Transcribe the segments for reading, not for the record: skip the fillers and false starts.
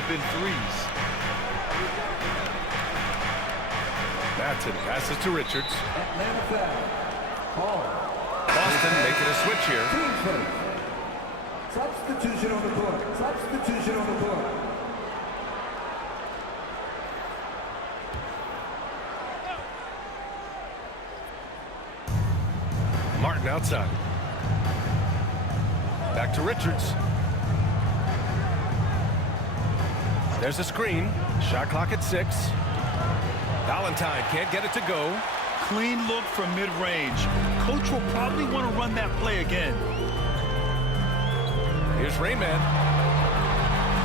have been threes. Batson passes to Richards. Atlanta foul. Boston making a switch here. Substitution on the court. Substitution on the court. Martin outside. Back to Richards. There's a screen. Shot clock at 6. Valentine can't get it to go. Clean look from mid-range. Coach will probably want to run that play again. Here's Rayman.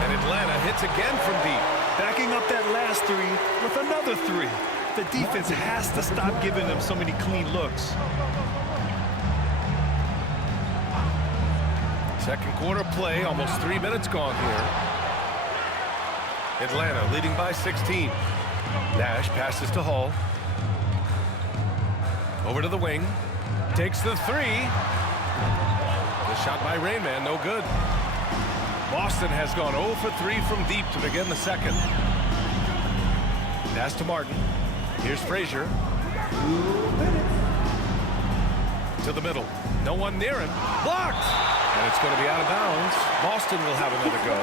And Atlanta hits again from deep. Backing up that last three with another three. The defense has to stop giving them so many clean looks. Second quarter play, almost 3 minutes gone here. Atlanta leading by 16. Nash passes to Hall. Over to the wing. Takes the three. The shot by Rayman, no good. Boston has gone 0 for 3 from deep to begin the second. Pass to Martin. Here's Frazier. To the middle. No one near him. Blocked! And it's going to be out of bounds. Boston will have another go.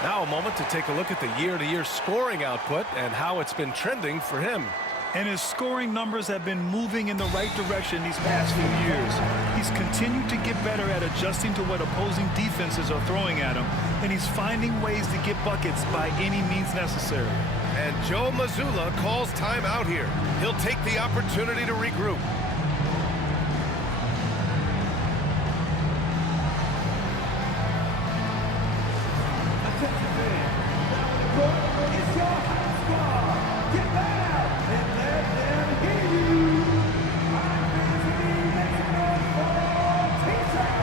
Now a moment to take a look at the year-to-year scoring output and how it's been trending for him. And his scoring numbers have been moving in the right direction these past few years. He's continued to get better at adjusting to what opposing defenses are throwing at him, and he's finding ways to get buckets by any means necessary. And Joe Mazzulla calls time out here. He'll take the opportunity to regroup. It's your high squad. Get loud and let them hear you. I'm busy making noise for teachers.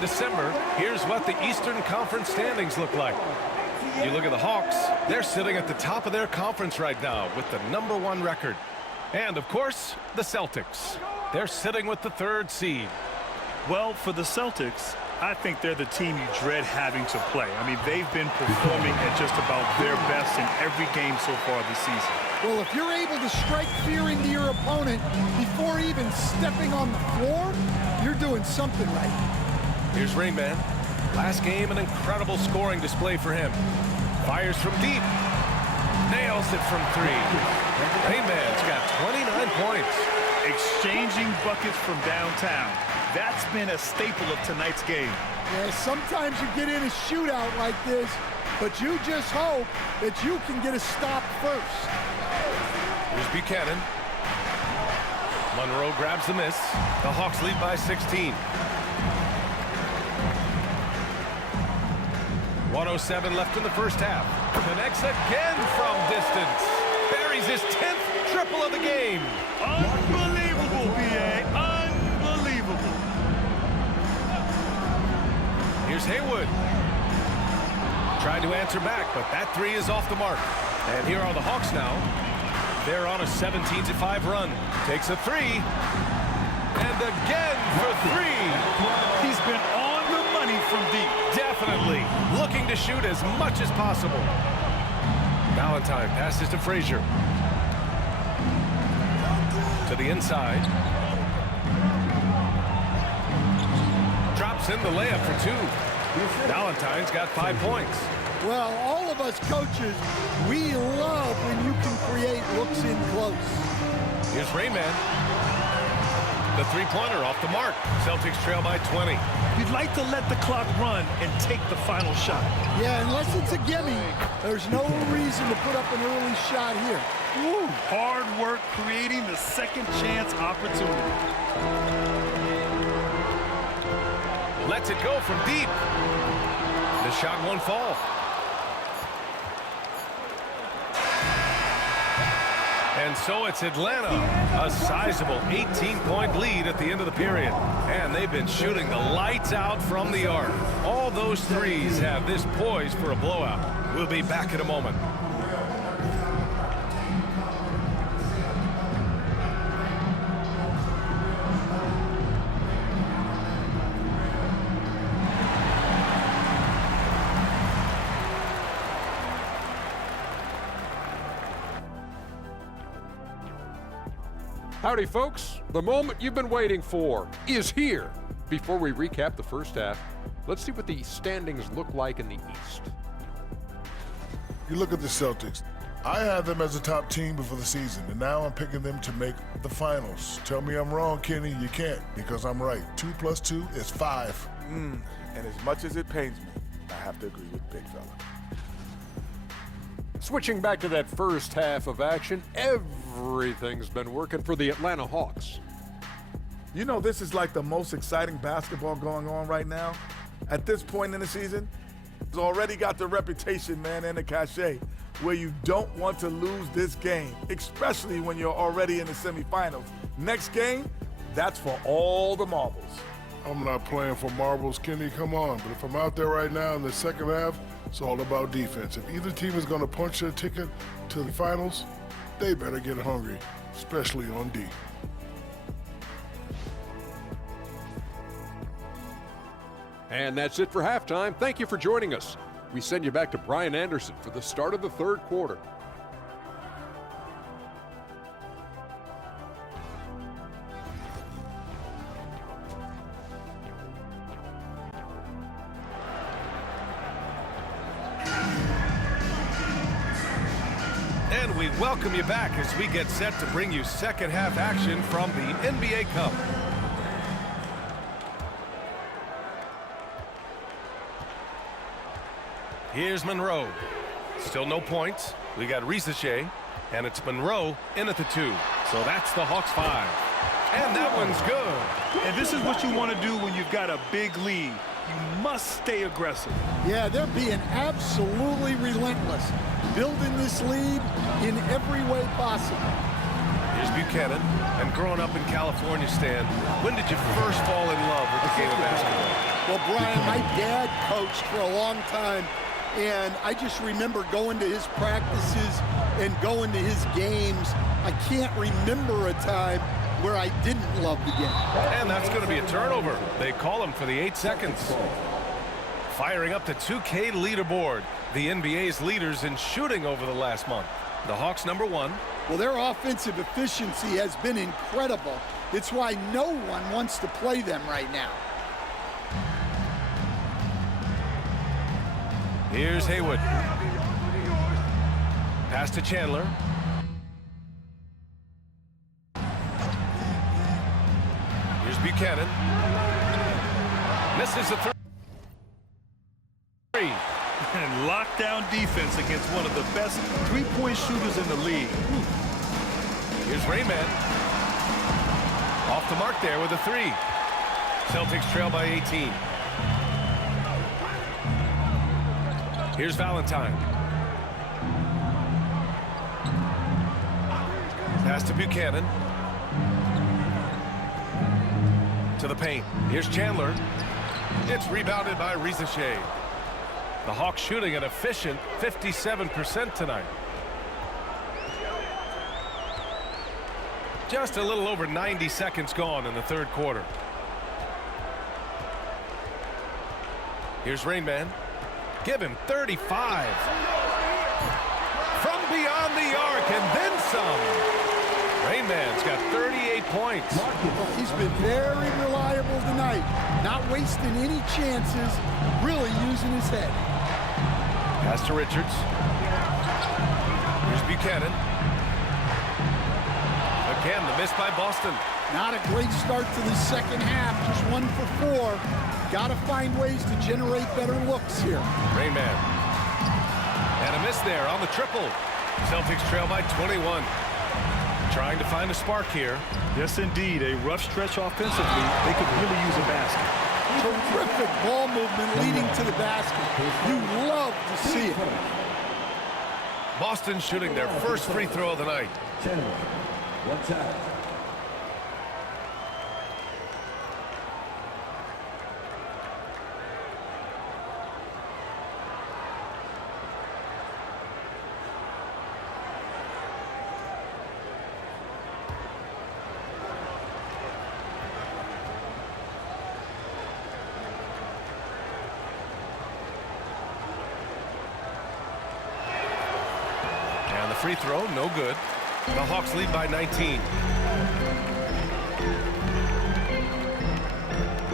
December, here's what the Eastern Conference standings look like. You look at the Hawks, they're sitting at the top of their conference right now with the #1 record. And, of course, the Celtics. They're sitting with the 3rd seed. Well, for the Celtics, I think they're the team you dread having to play. I mean, they've been performing at just about their best in every game so far this season. Well, if you're able to strike fear into your opponent before even stepping on the floor, you're doing something right. Here's Rayman. Last game, an incredible scoring display for him. Fires from deep. Nails it from 3. Rayman's got 29 points. Exchanging buckets from downtown. That's been a staple of tonight's game. Yeah, sometimes you get in a shootout like this, but you just hope that you can get a stop first. Here's Buchanan. Monroe grabs the miss. The Hawks lead by 16. 1:07 left in the first half. Connects again from distance. Buries his 10th triple of the game. Unbelievable, B.A. Unbelievable. Here's Haywood. Tried to answer back, but that 3 is off the mark. And here are the Hawks now. They're on a 17-5 run. Takes a 3. And again for 3. He's been on the money from deep. Definitely looking to shoot as much as possible. Valentine passes to Frazier. To the inside. drops in the layup for 2. Valentine's got 5 points. Well, all of us coaches, we love when you can create looks in close. Here's Rayman. The three-pointer off the mark. Celtics trail by 20. You'd like to let the clock run and take the final shot. Yeah, unless it's a gimme, there's no reason to put up an early shot here. Woo. Hard work creating the second chance opportunity. Lets it go from deep. The shot won't fall. And so it's Atlanta, a sizable 18-point lead at the end of the period. And they've been shooting the lights out from the arc. All those threes have this poised for a blowout. We'll be back in a moment. Howdy, folks. The moment you've been waiting for is here. Before we recap the first half, let's see what the standings look like in the East. You look at the Celtics. I had them as a top team before the season, and now I'm picking them to make the finals. Tell me I'm wrong, Kenny. You can't, because I'm right. 2 + 2 is 5. And as much as it pains me, I have to agree with Big Fella. Switching back to that first half of action, everything's been working for the Atlanta Hawks. You know, this is like the most exciting basketball going on right now. At this point in the season, it's already got the reputation, man, and the cachet where you don't want to lose this game, especially when you're already in the semifinals. Next game, that's for all the marbles. I'm not playing for marbles, Kenny. Come on. But if I'm out there right now in the second half, it's all about defense. If either team is going to punch their ticket to the finals, they better get hungry, especially on D. And that's it for halftime. Thank you for joining us. We send you back to Brian Anderson for the start of the third quarter. And we welcome you back as we get set to bring you second half action from the NBA Cup. Here's Monroe. Still no points. We got Risache, and it's Monroe in at the 2. So that's the Hawks 5. And that one's good. And this is what you want to do when you've got a big lead. You must stay aggressive. Yeah, they're being absolutely relentless, building this lead in every way possible. Here's Buchanan. And growing up in California, Stan, when did you first fall in love with the game of basketball? Well, Brian, my dad coached for a long time, and I just remember going to his practices and going to his games. I can't remember a time where I didn't love the game. And that's going to be a turnover. They call him for the 8 seconds. Firing up the 2K leaderboard. The NBA's leaders in shooting over the last month. The Hawks #1. Well, their offensive efficiency has been incredible. It's why no one wants to play them right now. Here's Haywood. Pass to Chandler. Here's Buchanan. Misses the 3. And lockdown defense against one of the best three-point shooters in the league. Here's Rayman. Off the mark there with a 3. Celtics trail by 18. Here's Valentine. Pass to Buchanan. To the paint. Here's Chandler. It's rebounded by Risache. The Hawks shooting an efficient 57% tonight. Just a little over 90 seconds gone in the third quarter. Here's Rainman. Give him 35. From beyond the arc and then some. Rain Man's got 38 points. He's been very reliable tonight, not wasting any chances, really using his head. Pass to Richards. Here's Buchanan. Again, the miss by Boston. Not a great start to the second half, just 1 for 4. Got to find ways to generate better looks here. Rain Man. And a miss there on the triple. Celtics trail by 21. Trying to find a spark here. Yes, indeed. A rough stretch offensively. They could really use a basket. Terrific ball movement leading to the basket. You love to see it. Boston shooting their first free throw of the night. 10. 1 time. And the free throw, no good. The Hawks lead by 19.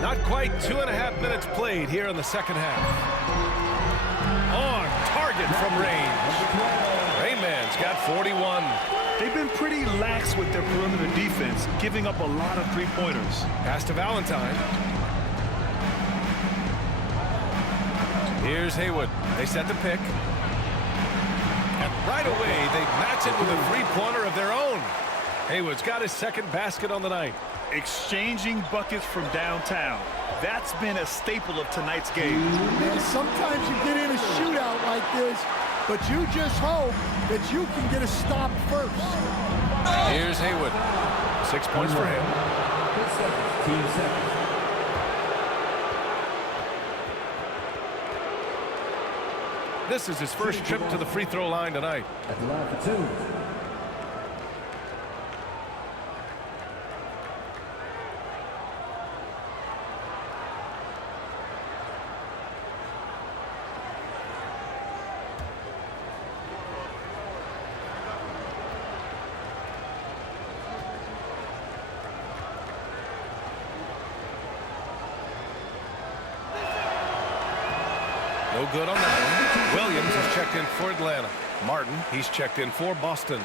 Not quite 2.5 minutes played here in the second half. On target from range. Rain Man's got 41. They've been pretty lax with their perimeter defense, giving up a lot of three-pointers. Pass to Valentine. Here's Haywood. They set the pick. And right away, they match it with a three-pointer of their own. Haywood's got his second basket on the night. Exchanging buckets from downtown. That's been a staple of tonight's game. And sometimes you get in a shootout like this, but you just hope that you can get a stop first. Here's Haywood. 6 points for him. Team seconds. This is his first trip to the free throw line tonight. At the line for 2. No good on that one. Williams is checked in for Atlanta. Martin, he's checked in for Boston.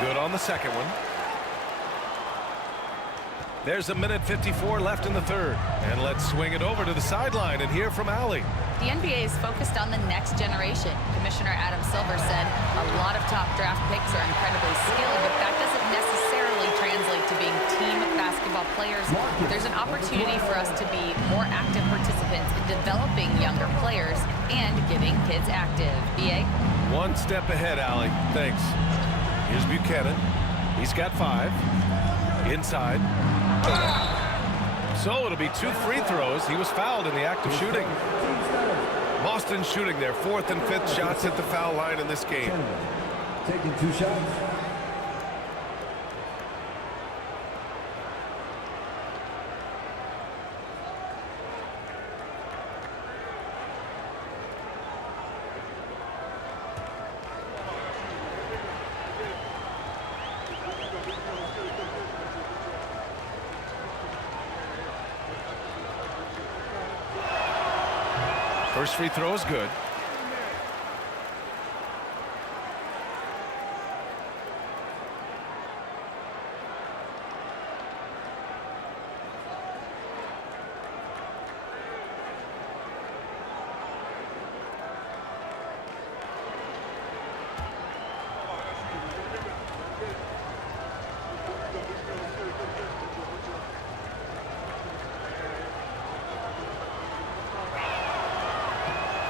Good on the second one. There's 1:54 left in the third. And let's swing it over to the sideline and hear from Allie. The NBA is focused on the next generation. Commissioner Adam Silver said a lot of top draft picks are incredibly skilled, but that doesn't necessarily translate to being team basketball players. There's an opportunity for us to be more active participants in developing younger players and getting kids active. BA? One step ahead, Allie. Thanks. Here's Buchanan. He's got 5. Inside. So it'll be 2 free throws. He was fouled in the act of shooting. Boston shooting their 4th and 5th shots at the foul line in this game. Taking 2 shots. First free throw is good.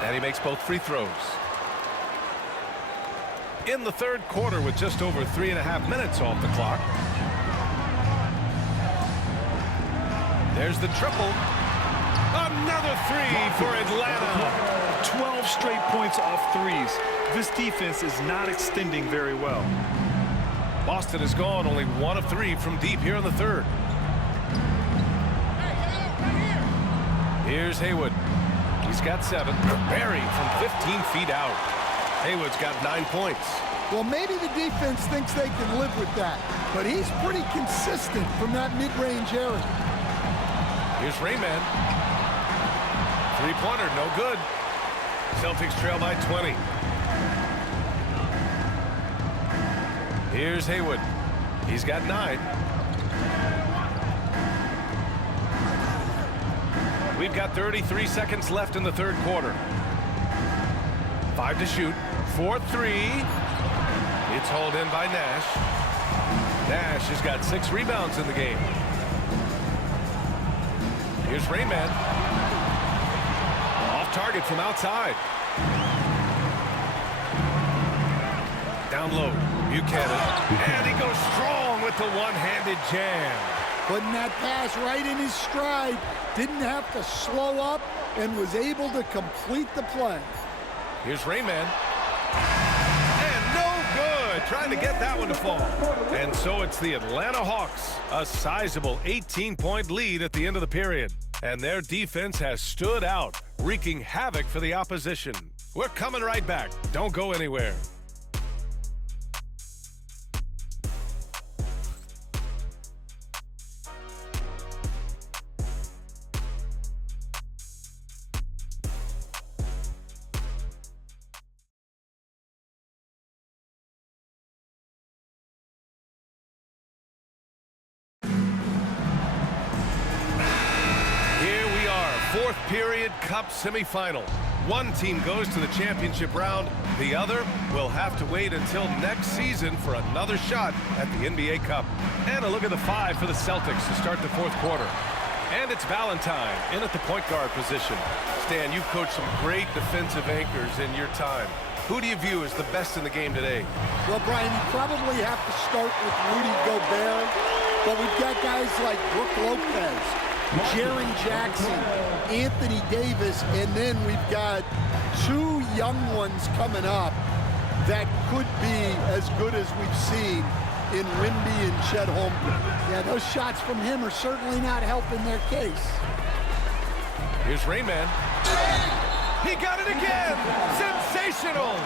And he makes both free throws. In the third quarter with just over 3.5 minutes off the clock. There's the triple. Another 3 for Atlanta. 12 straight points off threes. This defense is not extending very well. Boston has gone only 1 of 3 from deep here in the third. Here's Haywood. He's got 7. Buried from 15 feet out. Haywood's got 9 points. Well, maybe the defense thinks they can live with that, but he's pretty consistent from that mid-range area. Here's Rayman. Three-pointer, no good. Celtics trail by 20. Here's Haywood. He's got 9. We've got 33 seconds left in the third quarter. 5 to shoot. 4-3. It's hauled in by Nash. Nash has got 6 rebounds in the game. Here's Rayman. Off target from outside. Down low. Buchanan. And he goes strong with the one-handed jam. Putting that pass right in his stride. Didn't have to slow up and was able to complete the play. Here's Rayman. And no good. Trying to get that one to fall. And so it's the Atlanta Hawks. A sizable 18-point lead at the end of the period. And their defense has stood out, wreaking havoc for the opposition. We're coming right back. Don't go anywhere. Fourth period Cup semifinal. One team goes to the championship round. The other will have to wait until next season for another shot at the NBA Cup. And a look at the 5 for the Celtics to start the fourth quarter. And it's Valentine in at the point guard position. Stan, you've coached some great defensive anchors in your time. Who do you view as the best in the game today? Well, Brian, you probably have to start with Rudy Gobert, but we've got guys like Brook Lopez, Jaren Jackson, Anthony Davis, and then we've got 2 young ones coming up that could be as good as we've seen in Wimby and Chet Holmgren. Yeah, those shots from him are certainly not helping their case. Here's Rayman. He got it again! Sensational!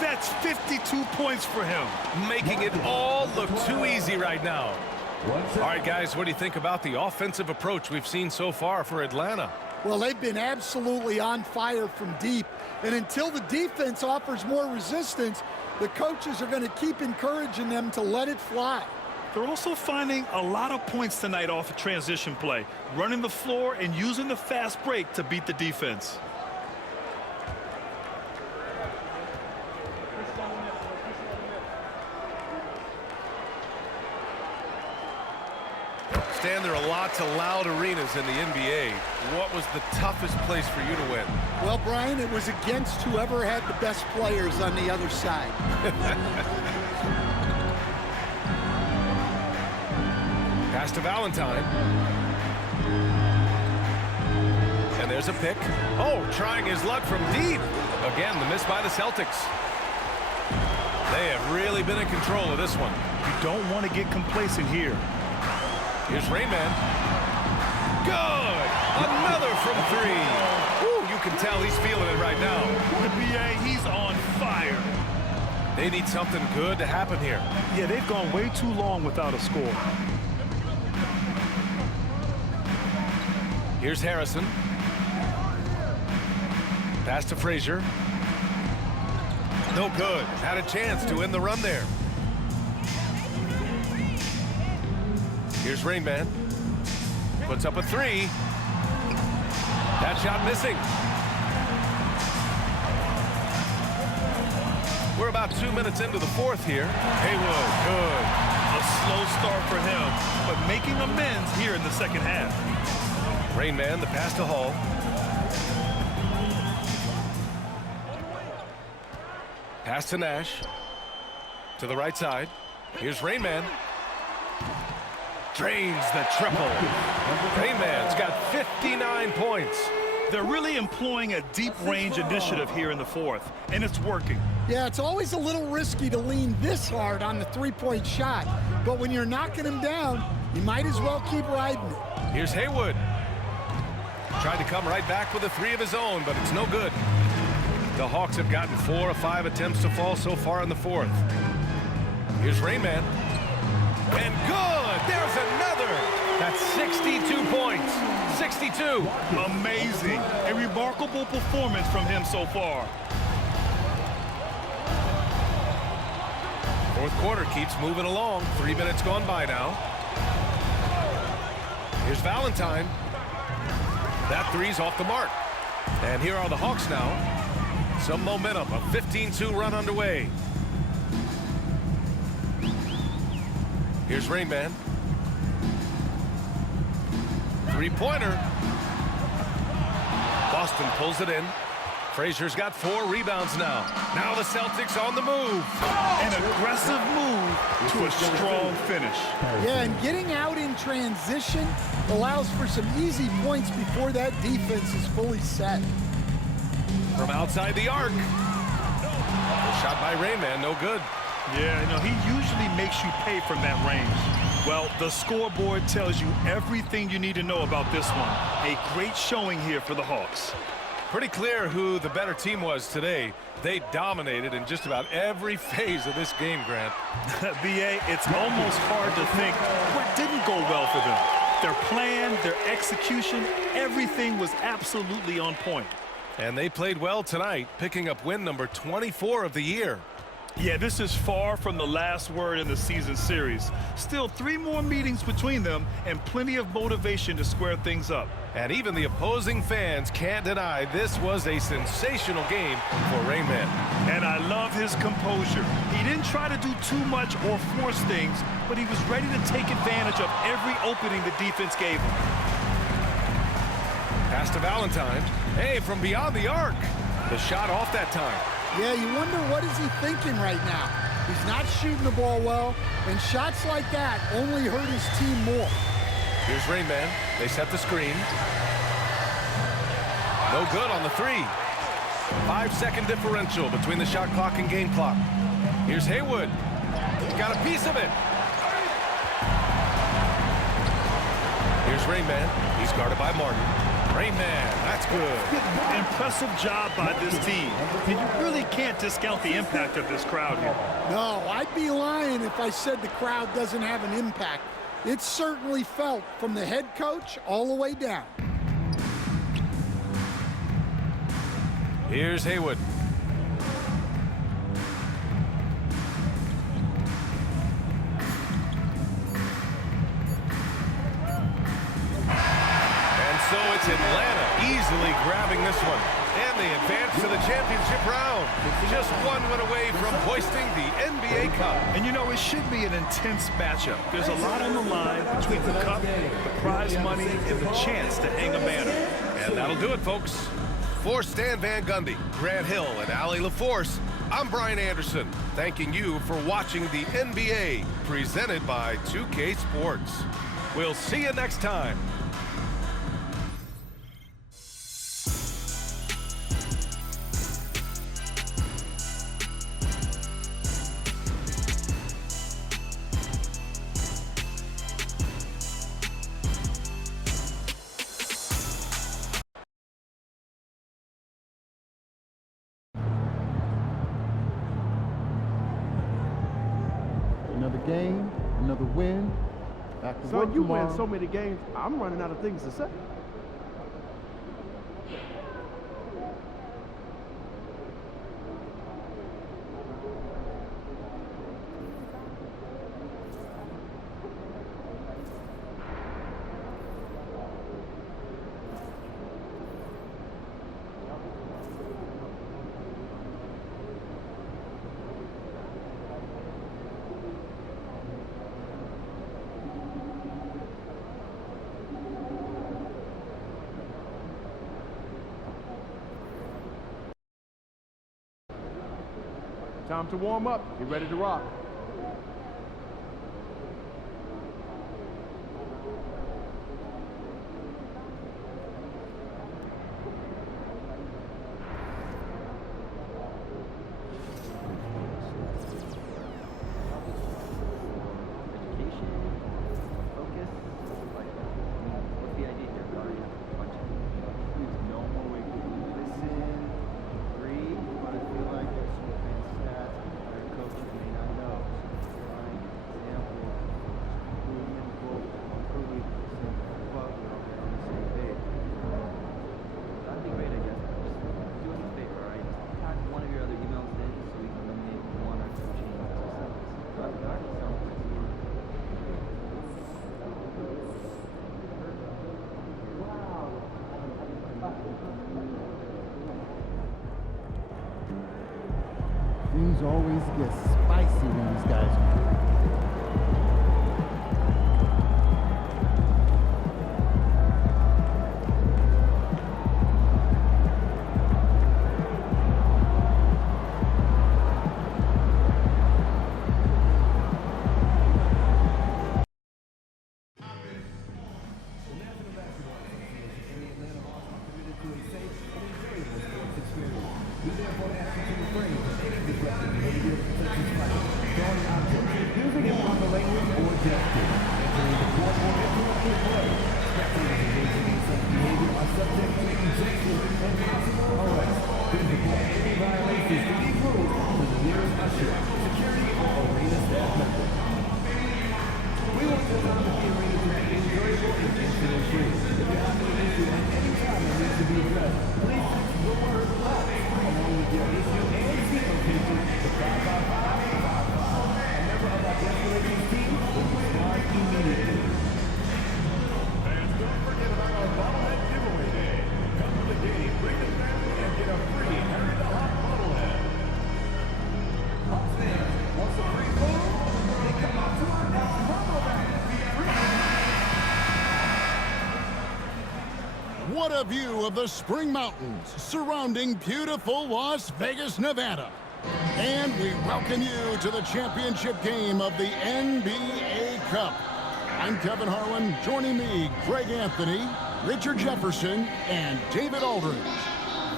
That's 52 points for him. Making it all look too easy right now. All right, guys, what do you think about the offensive approach we've seen so far for Atlanta? Well, they've been absolutely on fire from deep. And until the defense offers more resistance, the coaches are going to keep encouraging them to let it fly. They're also finding a lot of points tonight off of transition play, running the floor and using the fast break to beat the defense. Stan, there are lots of loud arenas in the NBA. What was the toughest place for you to win? Well, Brian, it was against whoever had the best players on the other side. Pass to Valentine. And there's a pick. Oh, trying his luck from deep. Again, the miss by the Celtics. They have really been in control of this one. You don't want to get complacent here. Here's Rayman. Good! Another from 3. Woo, you can tell he's feeling it right now. NBA, he's on fire. They need something good to happen here. Yeah, they've gone way too long without a score. Here's Harrison. Pass to Frazier. No good. Had a chance to end the run there. Here's Rainman. Puts up a 3. That shot missing. We're about 2 minutes into the fourth here. Haywood, good. A slow start for him, but making amends here in the second half. Rainman, the pass to Hall. Pass to Nash. To the right side. Here's Rainman. Drains the triple. Rainman's got 59 points. They're really employing a deep range initiative here in the fourth, and it's working. Yeah, it's always a little risky to lean this hard on the three-point shot, but when you're knocking him down, you might as well keep riding it. Here's Haywood. Tried to come right back with a three of his own, but it's no good. The Hawks have gotten 4 of 5 attempts to fall so far in the fourth. Here's Rainman. And good! There's another! That's 62 points. 62. Amazing. A remarkable performance from him so far. Fourth quarter keeps moving along. 3 minutes gone by now. Here's Valentine. That three's off the mark. And here are the Hawks now. Some momentum, a 15-2 run underway. Here's Rainman. Three-pointer. Boston pulls it in. Frazier's got 4 rebounds now. Now the Celtics on the move. An aggressive move to a strong finish. Yeah, and getting out in transition allows for some easy points before that defense is fully set. From outside the arc. The shot by Rainman, no good. Yeah, he usually makes you pay from that range. Well, the scoreboard tells you everything you need to know about this one. A great showing here for the Hawks. Pretty clear who the better team was today. They dominated in just about every phase of this game, Grant. B.A., it's almost hard to think what didn't go well for them. Their plan, their execution, everything was absolutely on point. And they played well tonight, picking up win number 24 of the year. Yeah, this is far from the last word in the season series. Still 3 more meetings between them and plenty of motivation to square things up. And even the opposing fans can't deny this was a sensational game for Rainman. And I love his composure. He didn't try to do too much or force things, but he was ready to take advantage of every opening the defense gave him. Pass to Valentine. Hey, from beyond the arc. The shot off that time. Yeah, you wonder what is he thinking right now. He's not shooting the ball well, and shots like that only hurt his team more. Here's Rainman. They set the screen. No good on the three. 5-second differential between the shot clock and game clock. Here's Haywood. He got a piece of it. Here's Rainman. He's guarded by Martin. Rainman, that's good. Impressive job by this team. And you really can't discount the impact of this crowd here. No, I'd be lying if I said the crowd doesn't have an impact. It's certainly felt from the head coach all the way down. Here's Haywood. So it's Atlanta easily grabbing this one. And they advance to the championship round. Just one win away from hoisting the NBA Cup. And it should be an intense matchup. There's a lot on the line between the cup, the prize money, and the chance to hang a banner. And that'll do it, folks. For Stan Van Gundy, Grant Hill, and Allie LaForce, I'm Brian Anderson, thanking you for watching the NBA, presented by 2K Sports. We'll see you next time. Another game, another win. Back to work Son, you tomorrow. win so many games, I'm running out of things to say. Time to warm up. Get ready to rock. Things always get spicy when these guys are here. What a view of the Spring Mountains surrounding beautiful Las Vegas, Nevada. And we welcome you to the championship game of the NBA Cup. I'm Kevin Harlan. Joining me, Greg Anthony, Richard Jefferson, and David Aldridge.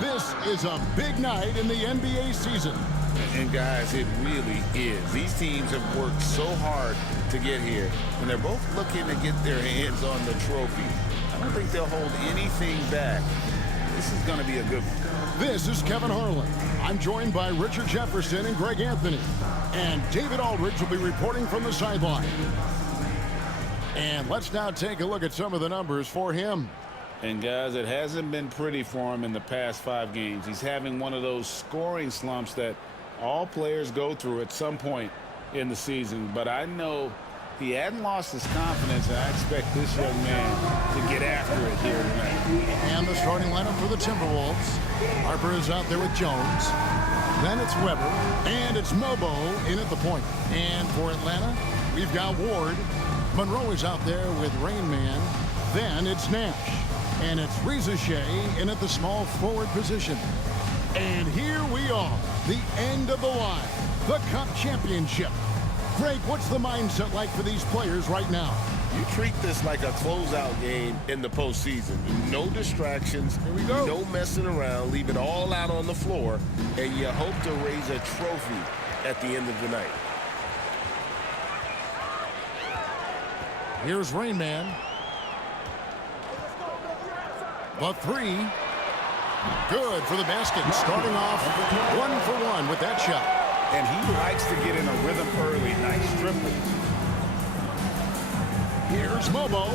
This is a big night in the NBA season. And guys, it really is. These teams have worked so hard to get here, and they're both looking to get their hands on the trophy. I don't think they'll hold anything back. This is going to be a good one. This is Kevin Harlan. I'm joined by Richard Jefferson and Greg Anthony. And David Aldridge will be reporting from the sideline. And let's now take a look at some of the numbers for him. And guys, it hasn't been pretty for him in the past 5 games. He's having one of those scoring slumps that all players go through at some point in the season. But I know he hadn't lost his confidence, and I expect this young man to get after it here tonight. And the starting lineup for the Timberwolves. Harper is out there with Jones. Then it's Weber. And it's Mobo in at the point. And for Atlanta, we've got Ward. Monroe is out there with Rain Man. Then it's Nash. And it's Reza Shea in at the small forward position. And here we are, the end of the line, the Cup Championship. Greg, what's the mindset like for these players right now? You treat this like a closeout game in the postseason. No distractions, here we go. No messing around, leave it all out on the floor, and you hope to raise a trophy at the end of the night. Here's Rain Man. The three. Good for the basket. Starting off 1 for 1 with that shot. And he likes to get in a rhythm early. Nice dribble. Here's Mobo.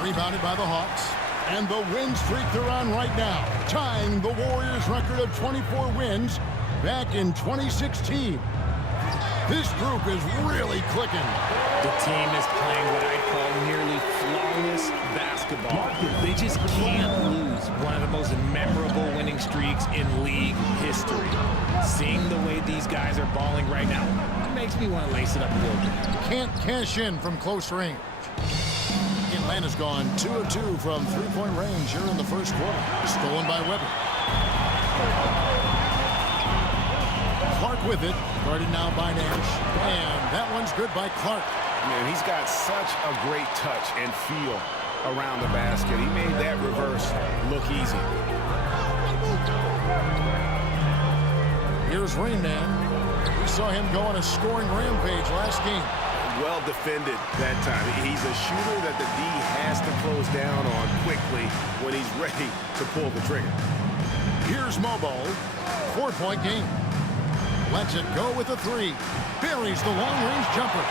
Rebounded by the Hawks. And the win streak they're on right now, tying the Warriors' record of 24 wins back in 2016. This group is really clicking. The team is playing what I'd call nearly flawless basketball. They just can't lose one of the most memorable winning streaks in league history. Seeing the way these guys are balling right now, it makes me want to lace it up a little bit. Can't cash in from close range. Atlanta's gone 2 of 2 from three-point range here in the first quarter. Stolen by Weber. Clark with it, guarded now by Nash. And that one's good by Clark. Man, he's got such a great touch and feel around the basket. He made that reverse look easy. Here's Rain Man. We saw him go on a scoring rampage last game. Well defended that time. He's a shooter that the D has to close down on quickly when he's ready to pull the trigger. Here's Mobo. 4-point game. Lets it go with a three. Buries the long-range jumper.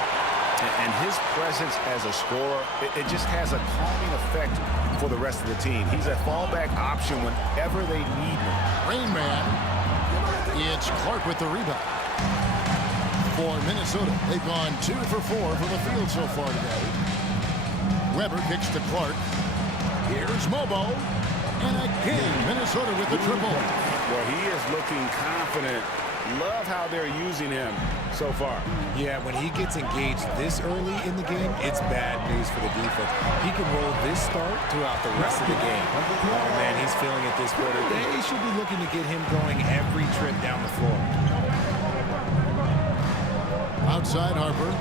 And his presence as a scorer, it just has a calming effect for the rest of the team. He's a fallback option whenever they need him. Rain Man. It's Clark with the rebound. For Minnesota, they've gone 2 for 4 from the field so far today. Weber kicks to Clark. Here's Mobo. And again, Minnesota with the triple. Well, he is looking confident Love how they're using him so far. Yeah, when he gets engaged this early in the game, it's bad news for the defense. He can roll this start throughout the rest of the game. Oh, man, he's feeling it this quarter. They should be looking to get him going every trip down the floor. Outside Harper.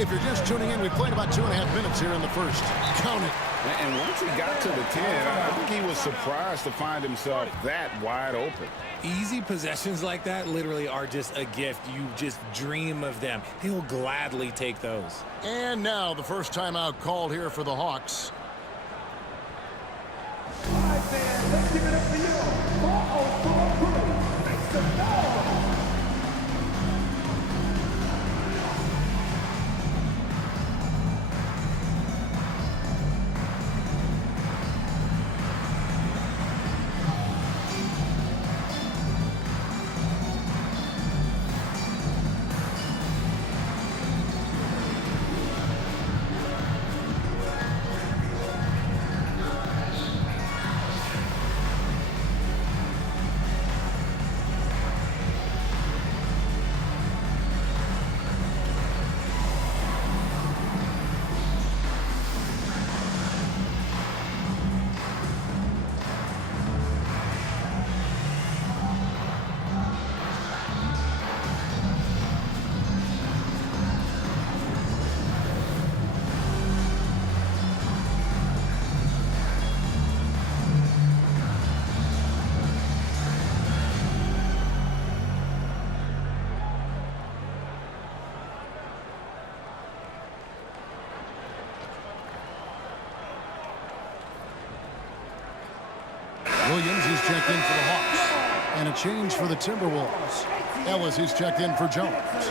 If you're just tuning in, we played about 2.5 minutes here in the first. Count it. And once he got to the 10, I think he was surprised to find himself that wide open. Easy possessions like that literally are just a gift. You just dream of them. He'll gladly take those. And now the first timeout called here for the Hawks. All right, fans, let's give it up for you. 404 crew. Make some noise. Williams is checked in for the Hawks. And a change for the Timberwolves. Ellis is checked in for Jones.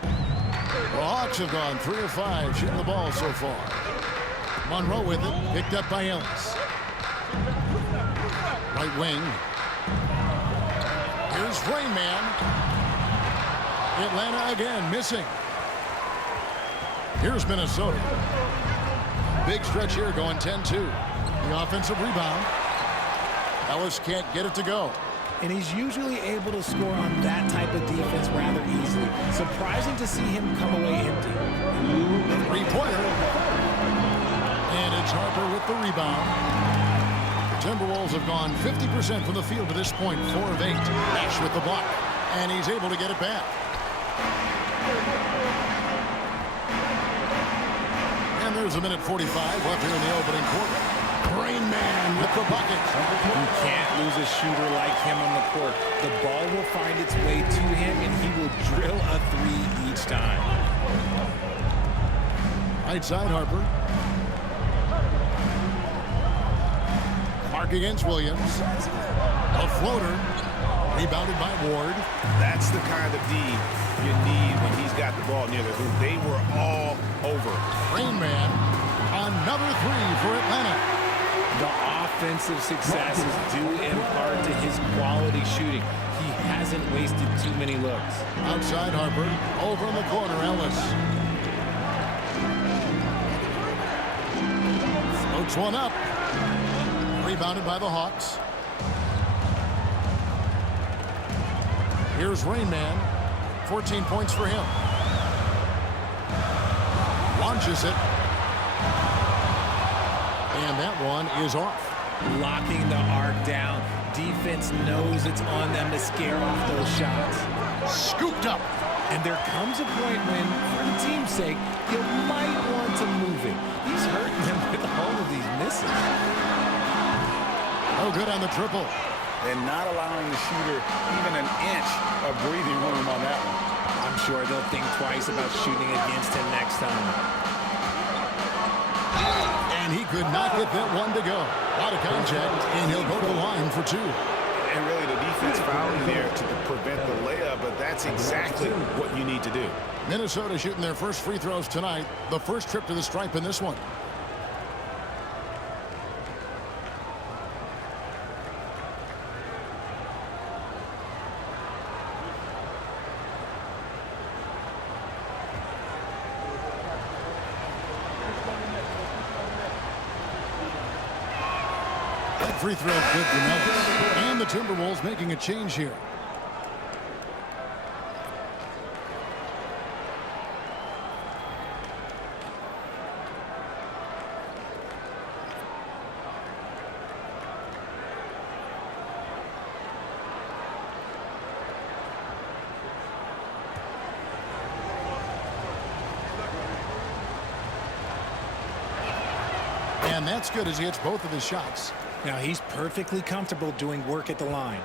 The Hawks have gone 3 of 5 shooting the ball so far. Monroe with it, picked up by Ellis. Right wing. Here's Rain Man. Atlanta again missing. Here's Minnesota. Big stretch here going 10-2. The offensive rebound. Ellis can't get it to go. And he's usually able to score on that type of defense rather easily. Surprising to see him come away empty. Three-pointer. And it's Harper with the rebound. The Timberwolves have gone 50% from the field to this point, 4 of 8. Nash with the block. And he's able to get it back. And there's a minute 45 left here in the opening quarter. Rain Man with the bucket. You can't lose a shooter like him on the court. The ball will find its way to him, and he will drill a 3 each time. Right side, Harper. Mark against Williams. A floater. Rebounded by Ward. That's the kind of D you need when he's got the ball near the hoop. They were all over. Rain Man. Another 3 for Atlanta. The offensive success is due in part to his quality shooting. He hasn't wasted too many looks. Outside Harper. Over in the corner, Ellis. Floats one up. Rebounded by the Hawks. Here's Rain Man. 14 points for him. Launches it. And that one is off. Locking the arc down. Defense knows it's on them to scare off those shots. Scooped up. And there comes a point when, for the team's sake, you might want to move it. He's hurting them with all of these misses. Oh, good on the triple. And not allowing the shooter even an inch of breathing room on that one. I'm sure they'll think twice about shooting against him next time. And he could not get that one to go. Out of contact, and he'll go to the line for 2. And really the defense fouling there to prevent the layup, but that's exactly what you need to do. Minnesota shooting their first free throws tonight. The first trip to the stripe in this one. free throw good for Ellis. And the Timberwolves making a change here. And that's good as he hits both of his shots. Now he's perfectly comfortable doing work at the line.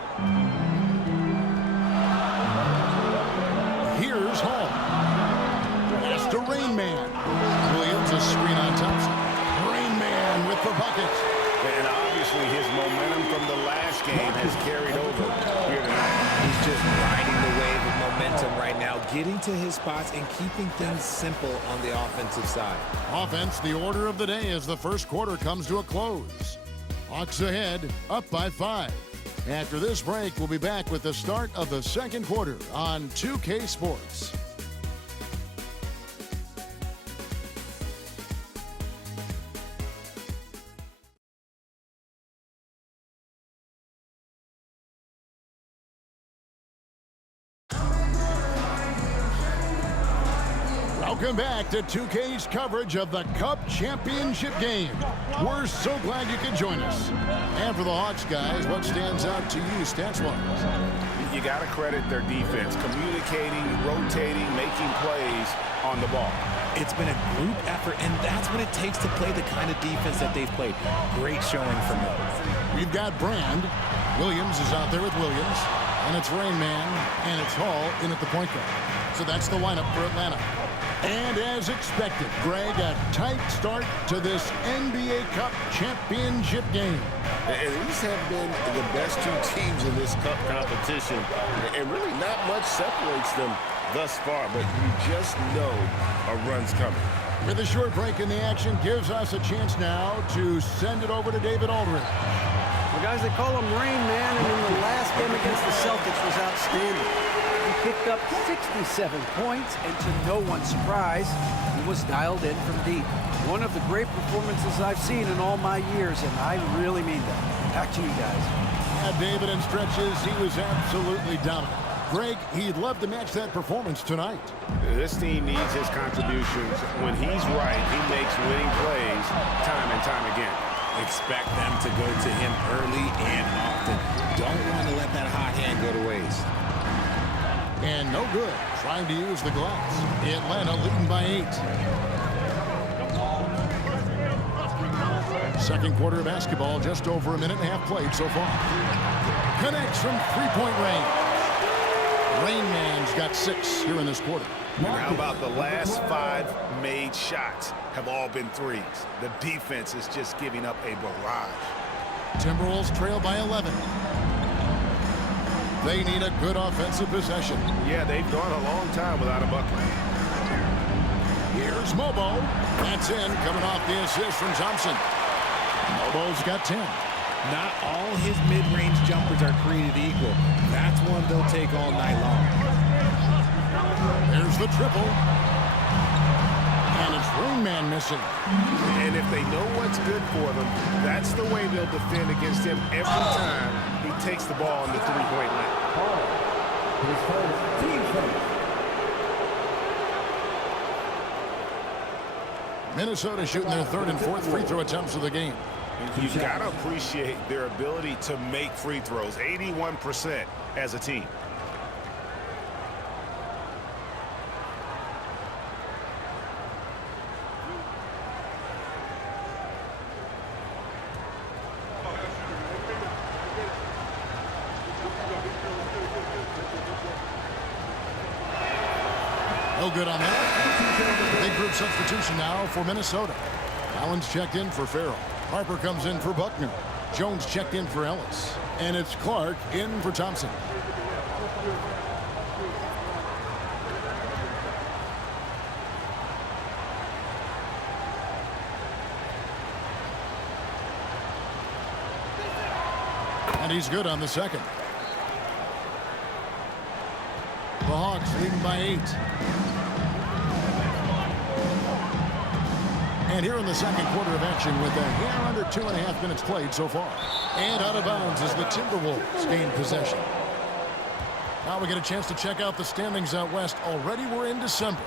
Here's Hall. That's to Rain Man. Williams a screen on Thompson. Rain Man with the bucket. And obviously his momentum from the last game has carried over here tonight. He's just riding the wave of momentum right now, getting to his spots and keeping things simple on the offensive side. Offense, the order of the day as the first quarter comes to a close. Hawks ahead, up by 5. After this break, we'll be back with the start of the second quarter on 2K Sports. Welcome back to 2K's coverage of the Cup Championship game. We're so glad you could join us. And for the Hawks guys, what stands out to you stats-wise? You got to credit their defense, communicating, rotating, making plays on the ball. It's been a group effort, and that's what it takes to play the kind of defense that they've played. Great showing from them. We've got Brand. Williams is out there with Williams. And it's Rain Man, and it's Hall in at the point guard. So that's the lineup for Atlanta. And as expected, Greg, a tight start to this NBA Cup championship game. And these have been the best two teams in this Cup competition. And really not much separates them thus far, but you just know a run's coming. With a short break in the action gives us a chance now to send it over to David Aldridge. Well, guys, they call him Rain Man, and in the last game against the Celtics was outstanding. He picked up 67 points, and to no one's surprise, he was dialed in from deep. One of the great performances I've seen in all my years, and I really mean that. Back to you guys. Yeah, David, in stretches, he was absolutely dominant. Greg, he'd love to match that performance tonight. This team needs his contributions. When he's right, he makes winning plays time and time again. Expect them to go to him early and often. Don't want to let that hot hand go to waste. And no good, trying to use the glass. Atlanta leading by 8. Second quarter of basketball, just over a minute and a half played so far. Connects from three-point range. Rain Man's got 6 here in this quarter. And how about the last 5 made shots have all been threes? The defense is just giving up a barrage. Timberwolves trail by 11. They need a good offensive possession. Yeah, they've gone a long time without a bucket. Here's Mobo. That's in, coming off the assist from Thompson. Mobo's got 10. Not all his mid-range jumpers are created equal. That's one they'll take all night long. There's the triple. And it's Rain Man missing. And if they know what's good for them, that's the way they'll defend against him every time he takes the ball on the three-point line. Minnesota shooting their 3rd and 4th free throw attempts of the game. You've got to appreciate their ability to make free throws, 81% as a team. No good on that. Big group substitution now for Minnesota. Allen's checked in for Farrell. Harper comes in for Buckner. Jones checked in for Ellis. And it's Clark in for Thompson. And he's good on the second. The Hawks leading by 8. And here in the second quarter of action with a hair under 2.5 minutes played so far. And out of bounds as the Timberwolves gain possession. Now we get a chance to check out the standings out west. Already we're in December.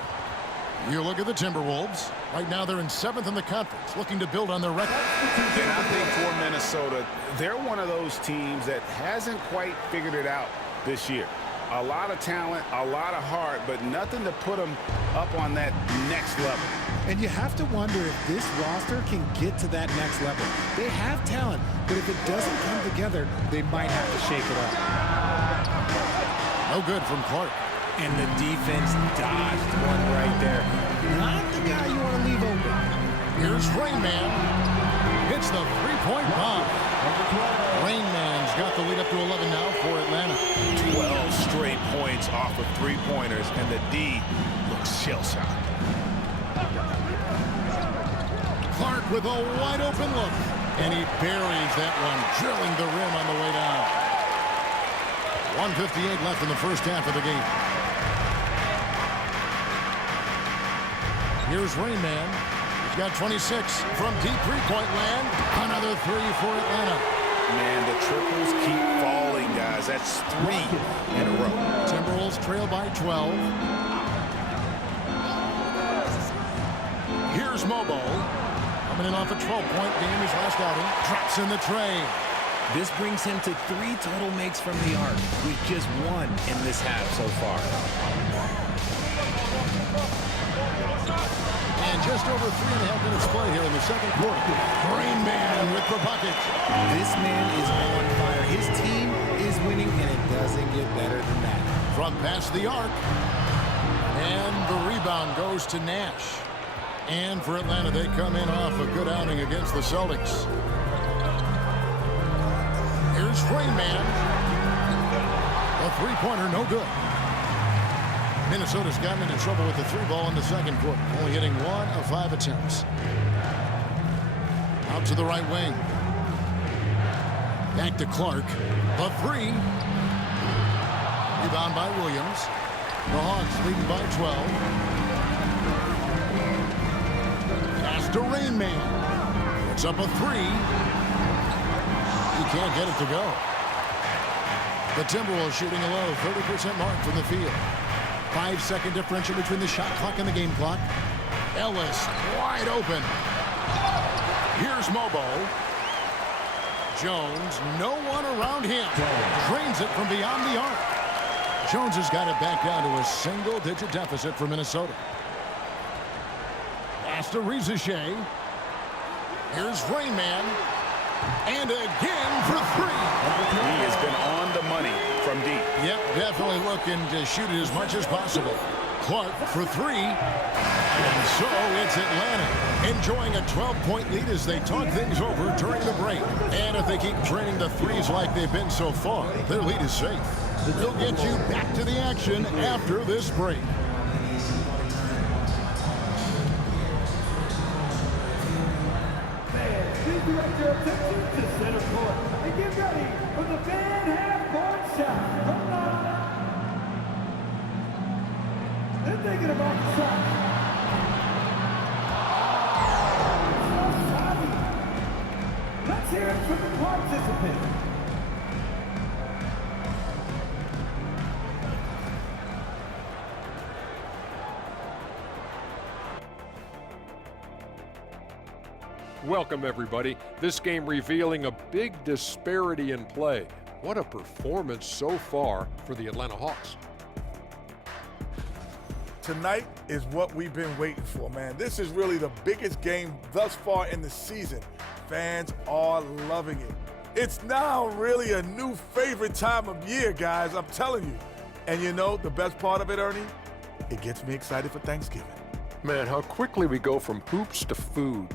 You look at the Timberwolves. Right now they're in 7th in the conference, looking to build on their record. And I think for Minnesota, they're one of those teams that hasn't quite figured it out this year. A lot of talent, a lot of heart, but nothing to put them up on that next level. And you have to wonder if this roster can get to that next level. They have talent, but if it doesn't come together, they might have to shake it up. No good from Clark. And the defense dodged one right there. Not the guy you want to leave open. Here's Rain Man. Hits the three-point bomb. Rain Man's got the lead up to 11 now for Atlanta. 12 straight points off of three-pointers, and the D looks shell-shocked. Clark with a wide-open look. And he buries that one, drilling the rim on the way down. 1:58 left in the first half of the game. Here's Rain Man. He's got 26 from deep three-point land. Another three for Atlanta. Man, the triples keep falling, guys. That's 3 in a row. Timberwolves trail by 12. Here's Mobo. Coming in off a 12-point game his last outing. Drops in the tray. This brings him to 3 total makes from the arc, with just 1 in this half so far. And just over 3.5 minutes play here in the second quarter. Rain Man with the bucket. This man is on fire. His team is winning, and it doesn't get better than that. From past the arc. And the rebound goes to Nash. And for Atlanta, they come in off a good outing against the Celtics. Here's Rain Man. A three-pointer, no good. Minnesota's gotten into trouble with the 3-ball in the second quarter, only hitting 1 of 5 attempts. Out to the right wing. Back to Clark. A 3. Rebound by Williams. The Hawks leading by 12. Pass to Rain Man. It's up a 3. He can't get it to go. The Timberwolves shooting a low 30% mark from the field. 5-second differential between the shot clock and the game clock. Ellis wide open. Here's Mobo. Jones, no one around him. Drains it from beyond the arc. Jones has got it back down to a single-digit deficit for Minnesota. Pass to Rizichet. Here's Rain Man. And again for 3. He has been on the money from deep. Yep, definitely looking to shoot it as much as possible. Clark for 3. And so it's Atlanta enjoying a 12-point lead as they talk things over during the break. And if they keep draining the threes like they've been so far, their lead is safe. We'll get you back to the action after this break. Please direct your attention to center court and get ready for the fan half-court shot. Hold on. They're thinking about the shot. Let's hear it from the participant. Welcome, everybody. This game revealing a big disparity in play. What a performance so far for the Atlanta Hawks. Tonight is what we've been waiting for, man. This is really the biggest game thus far in the season. Fans are loving it. It's now really a new favorite time of year, guys, I'm telling you. And you know, the best part of it, Ernie? It gets me excited for Thanksgiving. Man, how quickly we go from hoops to food.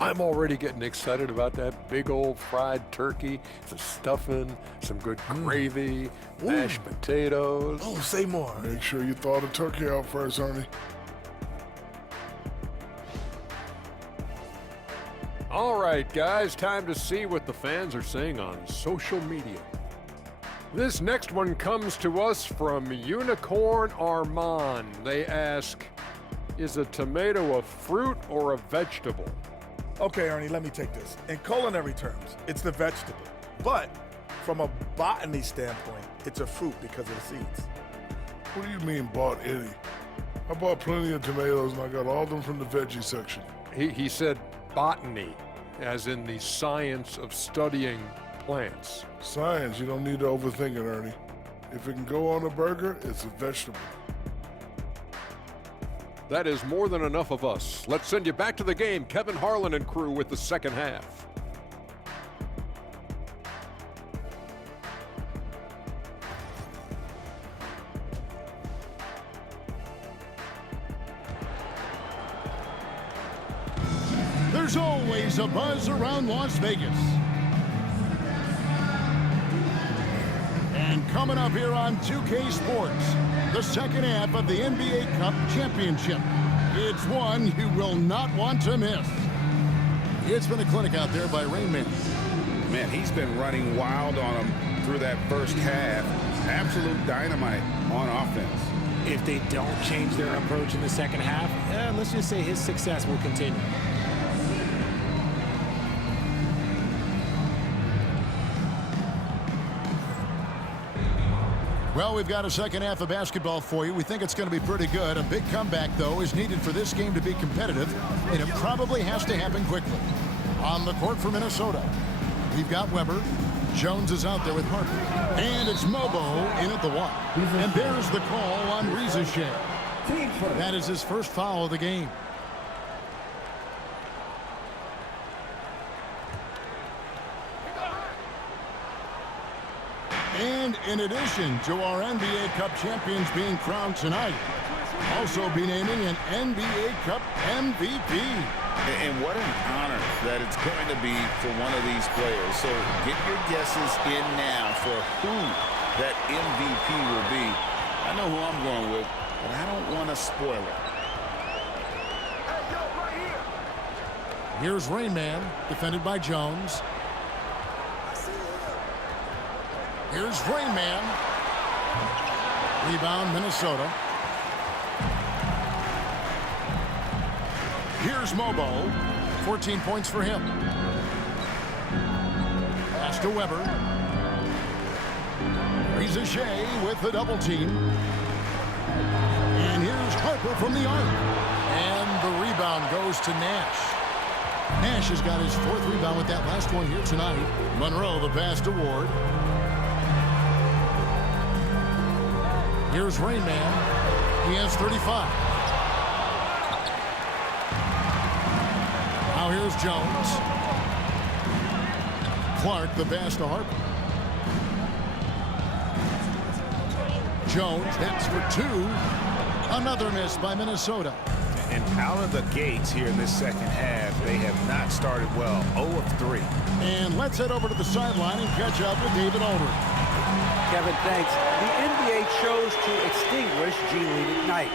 I'm already getting excited about that big old fried turkey, some stuffing, some good gravy, mashed potatoes. Oh, say more. Make sure you thaw the turkey out first, Ernie. All right, guys, time to see what the fans are saying on social media. This next one comes to us from Unicorn Armand. They ask, Is a tomato a fruit or a vegetable? Okay, Ernie, let me take this. In culinary terms, it's the vegetable. But from a botany standpoint, it's a fruit because of the seeds. What do you mean, bought any? I bought plenty of tomatoes and I got all of them from the veggie section. He said botany, as in the science of studying plants. Science, you don't need to overthink it, Ernie. If it can go on a burger, it's a vegetable. That is more than enough of us. Let's send you back to the game, Kevin Harlan and crew, with the second half. There's always a buzz around Las Vegas. And coming up here on 2K Sports, the second half of the NBA Cup Championship. It's one you will not want to miss. It's been a clinic out there by Rain Man. Man, he's been running wild on him through that first half. Absolute dynamite on offense. If they don't change their approach in the second half, let's just say his success will continue. Well, we've got a second half of basketball for you. We think it's going to be pretty good. A big comeback, though, is needed for this game to be competitive, and it probably has to happen quickly. On the court for Minnesota, we've got Weber. Jones is out there with Harper. And it's Mobo in at the one. And there's the call on Rizashay. That is his first foul of the game. And in addition to our NBA Cup champions being crowned tonight, also be naming an NBA Cup MVP. And what an honor that it's going to be for one of these players. So get your guesses in now for who that MVP will be. I know who I'm going with, but I don't want to spoil it. Here's Rain Man, defended by Jones. Here's Rain Man. Rebound, Minnesota. Here's Mobo. 14 points for him. Pass to Weber. Rizashay with the double team. And here's Harper from the arc. And the rebound goes to Nash. Nash has got his fourth rebound with that last one here tonight. Monroe, the pass to Ward. Here's Rain Man. He has 35. Now here's Jones. Clark, the pass to Harper. Jones hits for two. Another miss by Minnesota. And out of the gates here in this second half, they have not started well. 0 of 3. And let's head over to the sideline and catch up with David Aldridge. Kevin, thanks. The NBA chose to extinguish G League Ignite.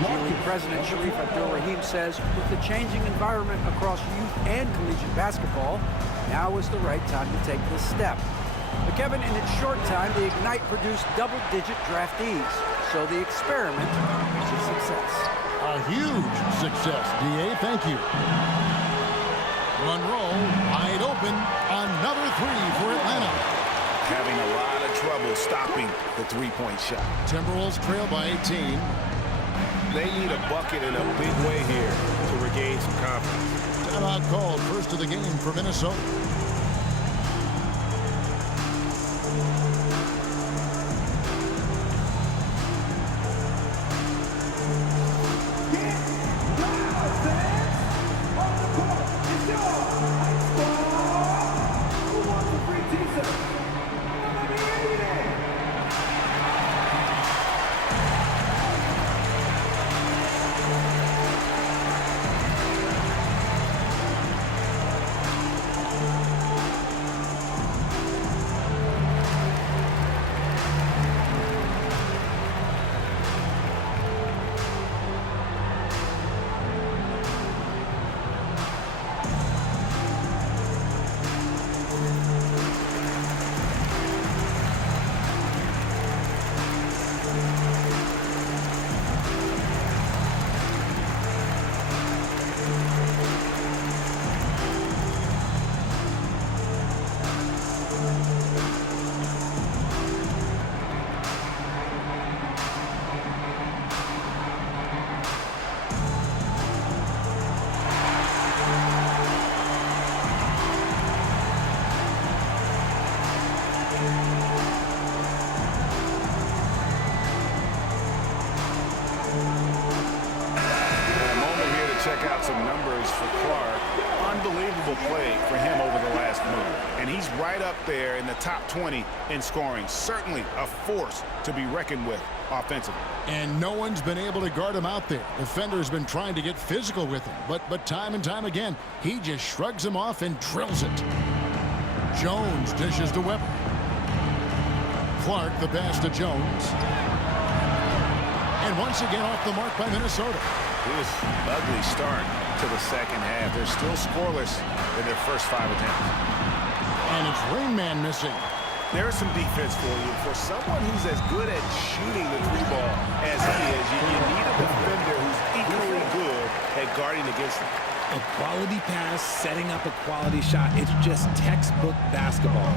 G League President Sharif Abdul-Rahim says with the changing environment across youth and collegiate basketball, now is the right time to take this step. But Kevin, in its short time, the Ignite produced double-digit draftees, so the experiment was a success. A huge success, D.A. Thank you. Monroe wide open. Another three for Atlanta. Having a lot of trouble stopping the three-point shot. Timberwolves trail by 18. They need a bucket in a big way here to regain some confidence. Timeout called, first of the game for Minnesota. out some numbers for Clark. Unbelievable play for him over the last month. And he's right up there in the top 20 in scoring. Certainly a force to be reckoned with offensively. And no one's been able to guard him out there. Defender's been trying to get physical with him, but time and time again, he just shrugs him off and drills it. Jones dishes to Weber. Clark the pass to Jones. And once again off the mark by Minnesota. It was an ugly start to the second half. They're still scoreless in their first 5 attempts. And it's Rain Man missing. There's some defense for you. For someone who's as good at shooting the 3-ball as he is, you need a defender who's equally good at guarding against him. A quality pass, setting up a quality shot. It's just textbook basketball.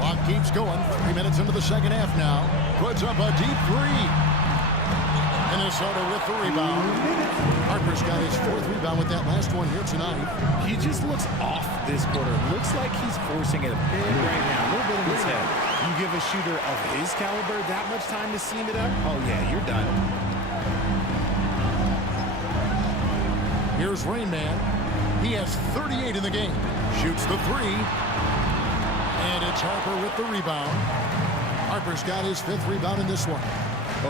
Clock keeps going. 3 minutes into the second half now. Puts up a deep three. Minnesota with the rebound. Harper's got his 4th rebound with that last one here tonight. He just looks off this quarter. Looks like he's forcing it a bit right now. A little bit in his head. You give a shooter of his caliber that much time to seam it up? Oh, yeah, you're done. Here's Rain Man. He has 38 in the game. Shoots the 3. And it's Harper with the rebound. Harper's got his 5th rebound in this one.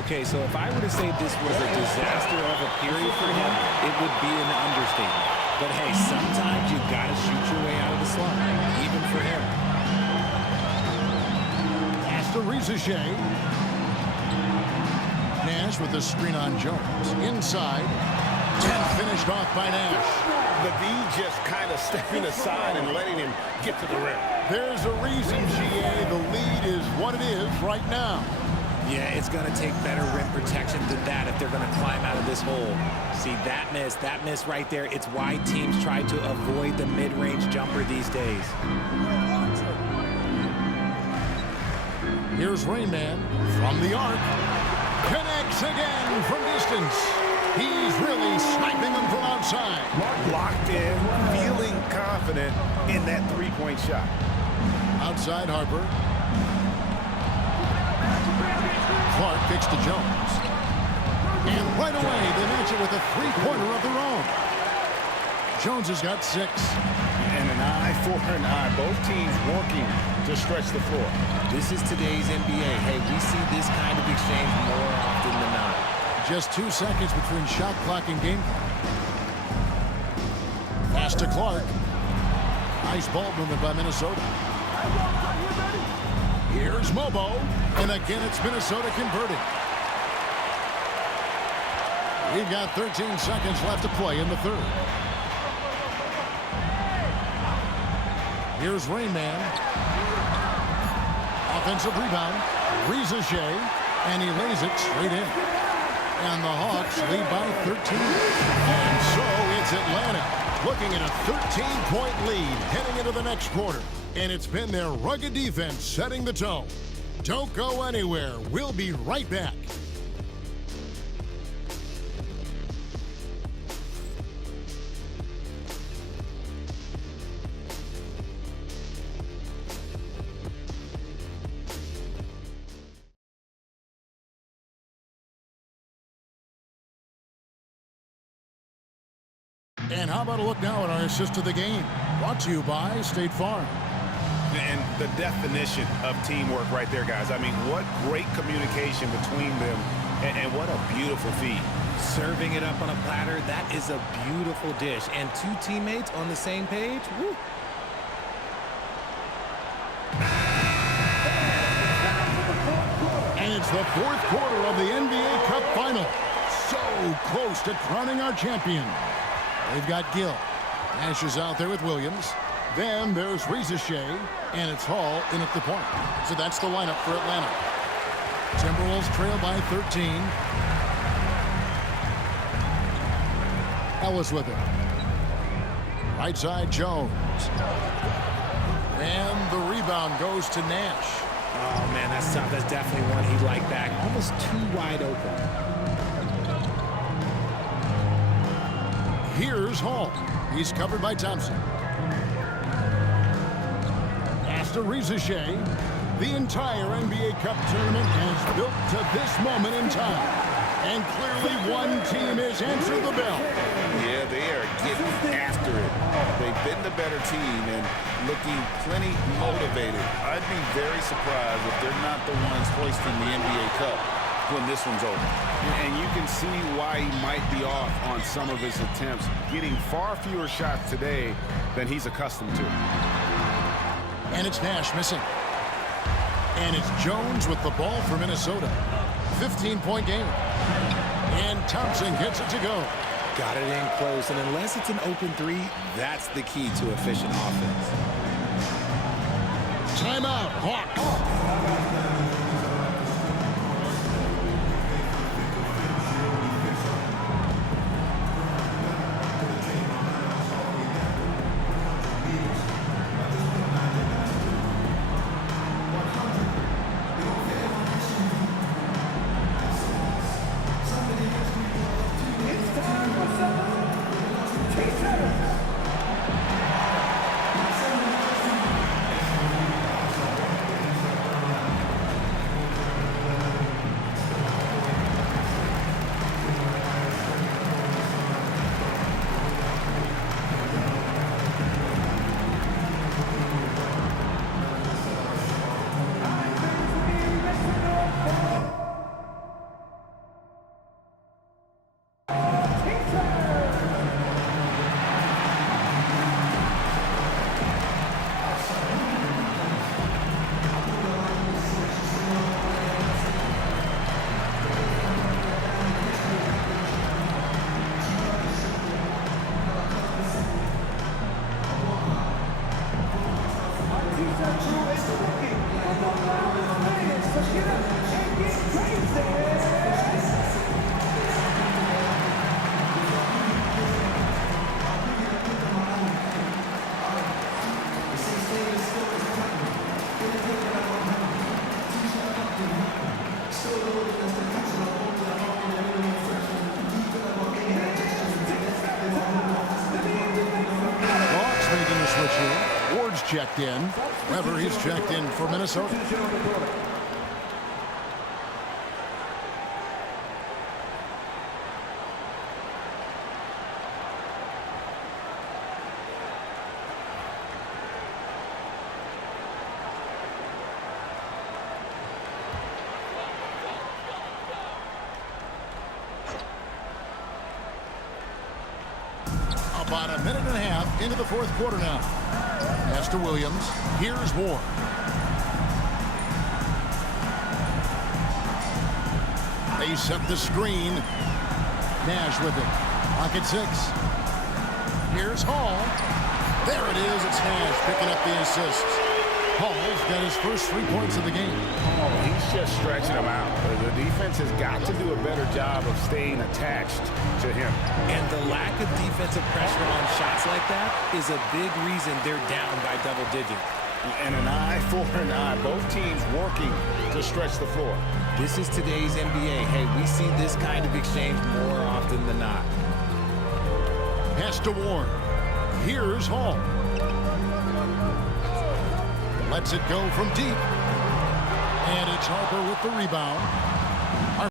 Okay, so if I were to say this was a disaster of a period for him, it would be an understatement. But hey, sometimes you got to shoot your way out of the slump, even for him. Pass to Rizichet. Nash with the screen on Jones. Inside. And finished off by Nash. The D just kind of stepping aside and letting him get to the rim. There's a reason, GA. The lead is what it is right now. Yeah, it's going to take better rim protection than that if they're going to climb out of this hole. See, that miss right there, it's why teams try to avoid the mid-range jumper these days. Here's Rain Man from the arc. Connects again from distance. He's really sniping them from outside. Locked in, feeling confident in that 3-point shot. Outside Harper. Clark kicks to Jones. And right away, they match it with a 3-pointer of their own. Jones has got 6. And an eye for an eye. Both teams working to stretch the floor. This is today's NBA. Hey, we see this kind of exchange more often than not. Just 2 seconds between shot clock and game clock. Pass to Clark. Nice ball movement by Minnesota. Here's Mobo. And again, it's Minnesota converting. We've got 13 seconds left to play in the 3rd. Here's Rain Man. Offensive rebound. Rizichet. And he lays it straight in. And the Hawks lead by 13. And so it's Atlanta looking at a 13-point lead heading into the next quarter. And it's been their rugged defense setting the tone. Don't go anywhere. We'll be right back. And how about a look now at our assist to the game? Brought to you by State Farm. And the definition of teamwork right there, guys. I mean, what great communication between them, and what a beautiful feed. Serving it up on a platter, that is a beautiful dish. And 2 teammates on the same page, woo. And it's the 4th quarter of the NBA Cup Final. So close to crowning our champion. They've got Gill. Nash is out there with Williams. Then there's Rizichet, and it's Hall in at the point. So that's the lineup for Atlanta. Timberwolves trail by 13. Ellis with it. Right side, Jones. And the rebound goes to Nash. Oh, man, that's tough. That's definitely one he'd like back. Almost too wide open. Here's Hall. He's covered by Thompson. Pass to Rizichet. The entire NBA Cup tournament has built to this moment in time. And clearly one team has answered the bell. Yeah, they are getting after it. They've been the better team and looking plenty motivated. I'd be very surprised if they're not the ones hoisting the NBA Cup when this one's over. And you can see why he might be off on some of his attempts, getting far fewer shots today than he's accustomed to. And it's Nash missing. And it's Jones with the ball for Minnesota. 15-point game. And Thompson gets it to go. Got it in close, and unless it's an open three, that's the key to efficient offense. Timeout, Hawks. Checked in. Weber, he's checked in for Minnesota. About a minute and a half into the fourth quarter now. Pass to Williams. Here's Ward. They set the screen. Nash with it. Pocket 6. Here's Hall. There it is. It's Nash picking up the assist. Hall's got his first 3 points of the game. Oh, he's just stretching them out. The defense has got to do a better job of staying attached to him. And the lack of defensive pressure on shots like that is a big reason they're down by double digits. And an eye for an eye. Both teams working to stretch the floor. This is today's NBA. Hey, we see this kind of exchange more often than not. Pass to Ward. Here's Hall. Lets it go from deep. And it's Harper with the rebound.